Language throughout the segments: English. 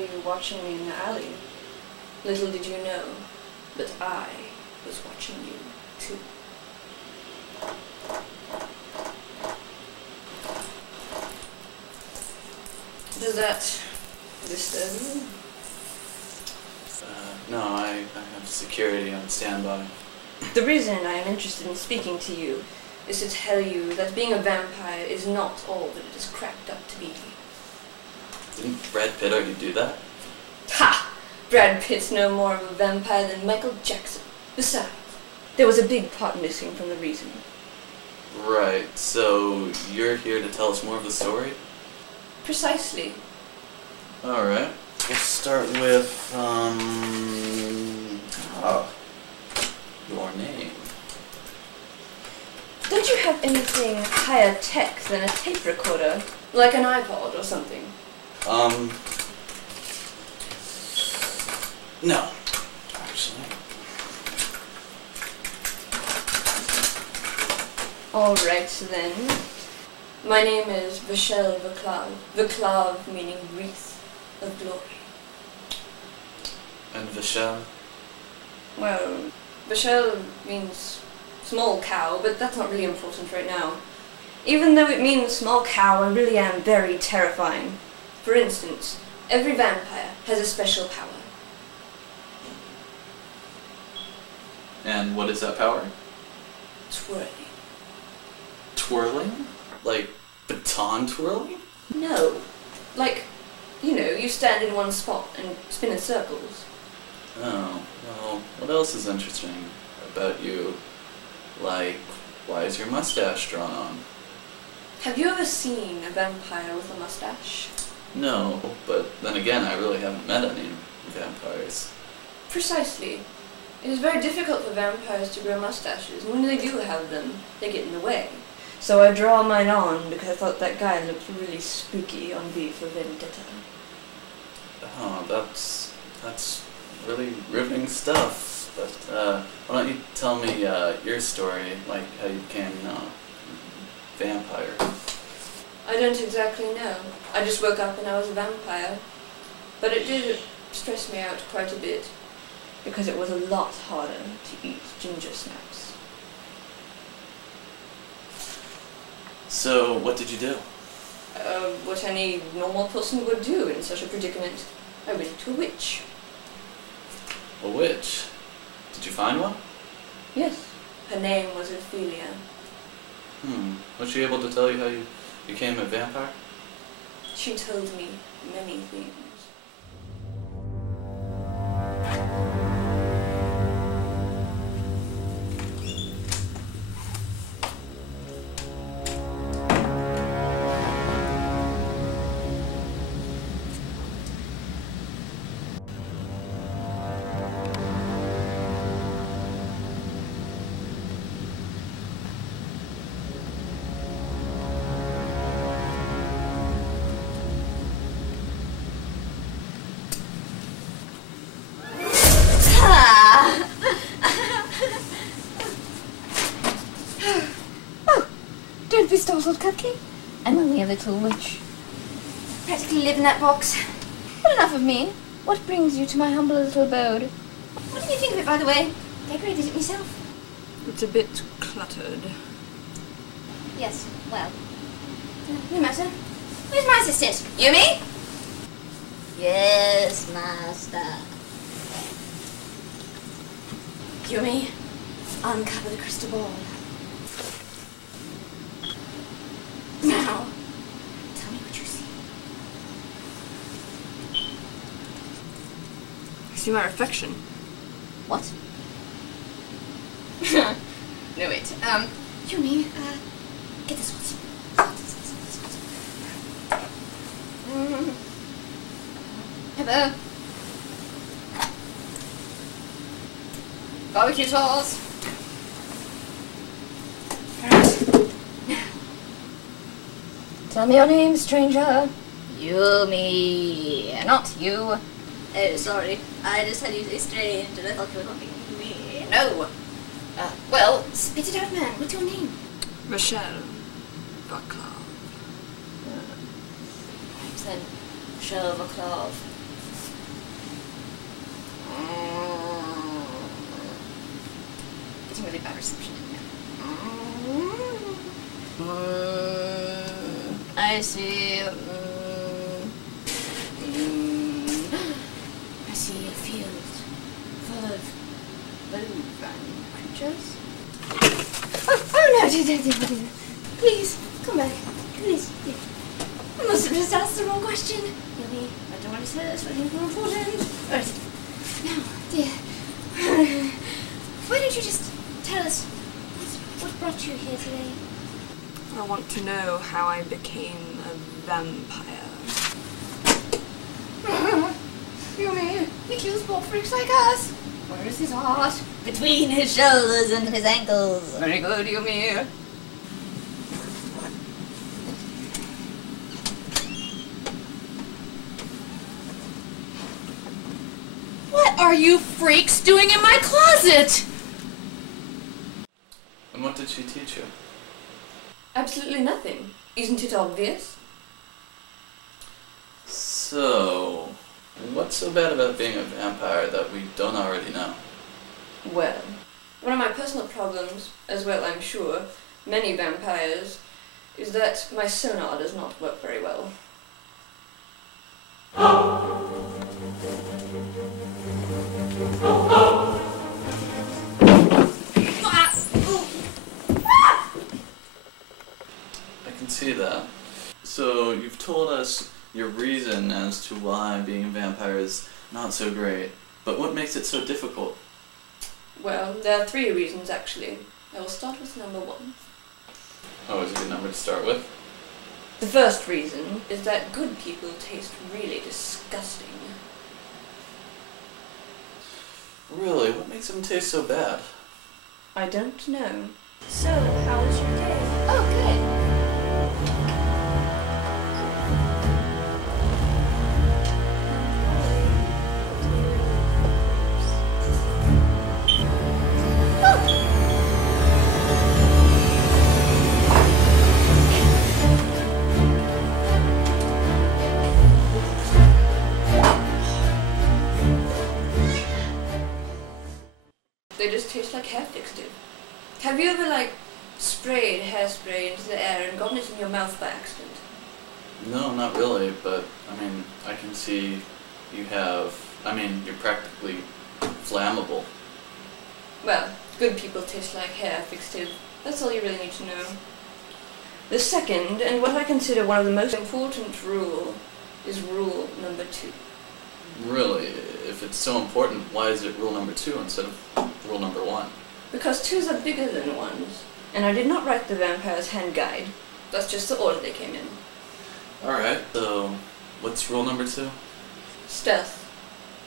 you watching me in the alley. Little did you know, but I was watching you too. Does that disturb you? No, I have security on standby. The reason I am interested in speaking to you is to tell you that being a vampire is not all that it is cracked up to be. Didn't Brad Pitt already do that? Ha! Brad Pitt's no more of a vampire than Michael Jackson. Besides, there was a big part missing from the reason. Right, so you're here to tell us more of the story? Precisely. Alright. We'll start with, your name. Don't you have anything higher tech than a tape recorder? Like an iPod or something? No, actually. Alright then. My name is Vachel Vaclav. Vaclav meaning wreath of glory. And Vachel? Well, Vachel means small cow, but that's not really important right now. Even though it means small cow, I really am very terrifying. For instance, every vampire has a special power. And what is that power? Twirling. Twirling? Like baton twirling? No. Like, you know, you stand in one spot and spin in circles. Oh, well, what else is interesting about you? Like, why is your mustache drawn on? Have you ever seen a vampire with a mustache? No, but then again, I really haven't met any vampires. Precisely. It is very difficult for vampires to grow mustaches, and when they do have them, they get in the way. So I draw mine on because I thought that guy looked really spooky on V for Vendetta. Oh, that's really riveting stuff. But why don't you tell me your story, like how you became vampire? I don't exactly know. I just woke up and I was a vampire. But it did stress me out quite a bit, because it was a lot harder to eat ginger snaps. So, what did you do? What any normal person would do in such a predicament. I went to a witch. A witch? Did you find one? Yes. Her name was Ophelia. Was she able to tell you how you became a vampire? She told me many things. Don't be startled, Cupcake. I'm only a little witch. Practically live in that box. But enough of me. What brings you to my humble little abode? What did you think of it, by the way? Decorated it myself. It's a bit cluttered. Yes, well. No matter. Where's my assistant? Yumi? Yes, master. Yumi, uncover the crystal ball. Now, tell me what you see. I see my reflection. What? No, wait. Yumi, get this one. Hello. Barbecue sauce. Tell me your name, stranger. Yumi. Not you. Oh, sorry. I just had you say strange and I thought you were talking to me. No. Well, spit it out, man. What's your name? Vachel Vaclav. Right then. Vachel Vaclav. Getting really bad reception in here. I see. I see a field full of bovine creatures. Oh no, dear. Please, come back. Please. I must have just asked the wrong question. Really, I don't want to say this, but it's more important. Alright. Now, dear, why don't you just tell us what brought you here today? I want to know how I became a vampire. You mean he kills poor freaks like us? Where is his heart? Between his shoulders and his ankles. Very good, you mean. What are you freaks doing in my closet? And what did she teach you? Absolutely nothing. Isn't it obvious? So, what's so bad about being a vampire that we don't already know? Well, one of my personal problems, as well I'm sure, many vampires, is that my sonar does not work very well. I can see that. So, you've told us your reason as to why being a vampire is not so great, but what makes it so difficult? Well, there are 3 reasons actually. I will start with number 1. Oh, is a good number to start with? The first reason is that good people taste really disgusting. Really? What makes them taste so bad? I don't know. So, how was your day? Oh, good. They just taste like hair fixative. Have you ever, like, sprayed hairspray into the air and gotten it in your mouth by accident? No, not really, but, I mean, I can see you have, you're practically flammable. Well, good people taste like hair fixative. That's all you really need to know. The second, and what I consider one of the most important rule, is rule number 2. Really? If it's so important, why is it rule number 2 instead of rule number 1? Because 2s are bigger than 1s, and I did not write the Vampire's Hand Guide. That's just the order they came in. Alright, so what's rule number 2? Stealth.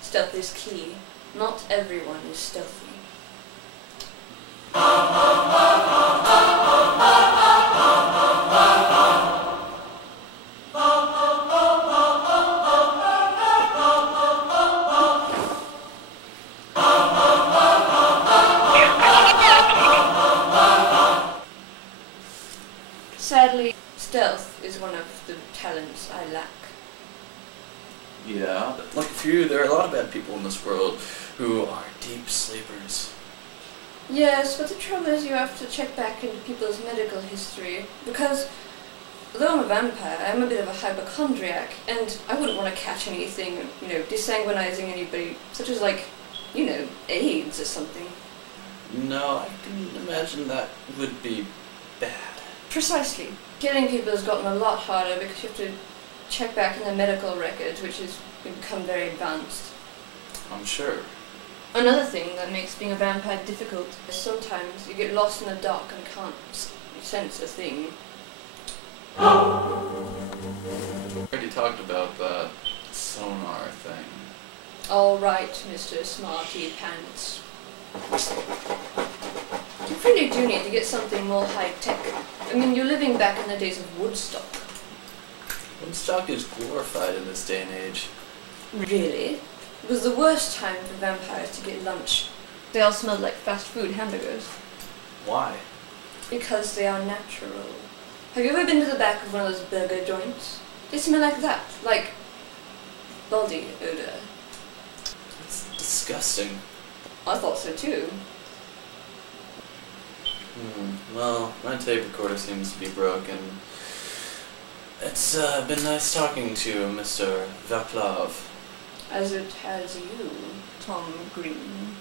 Stealth is key. Not everyone is stealthy. Sadly, stealth is one of the talents I lack. Yeah, like for you, there are a lot of bad people in this world who are deep sleepers. Yes, but the trouble is you have to check back into people's medical history, because though I'm a vampire, I'm a bit of a hypochondriac, and I wouldn't want to catch anything, desanguinizing anybody, such as, like, AIDS or something. No, I can imagine that would be bad. Precisely. Killing people has gotten a lot harder because you have to check back in their medical records, which has become very advanced. I'm sure. Another thing that makes being a vampire difficult is sometimes you get lost in the dark and can't sense a thing. We already talked about that sonar thing. All right, Mr. Smarty Pants. You really do need to get something more high-tech. I mean, you're living back in the days of Woodstock. Woodstock is glorified in this day and age. Really? It was the worst time for vampires to get lunch. They all smelled like fast food hamburgers. Why? Because they are natural. Have you ever been to the back of one of those burger joints? They smell like that, like body odor. disgusting. I thought so too. Well, my tape recorder seems to be broken. It's been nice talking to you, Mr. Vaclav. As it has you, Tom Green.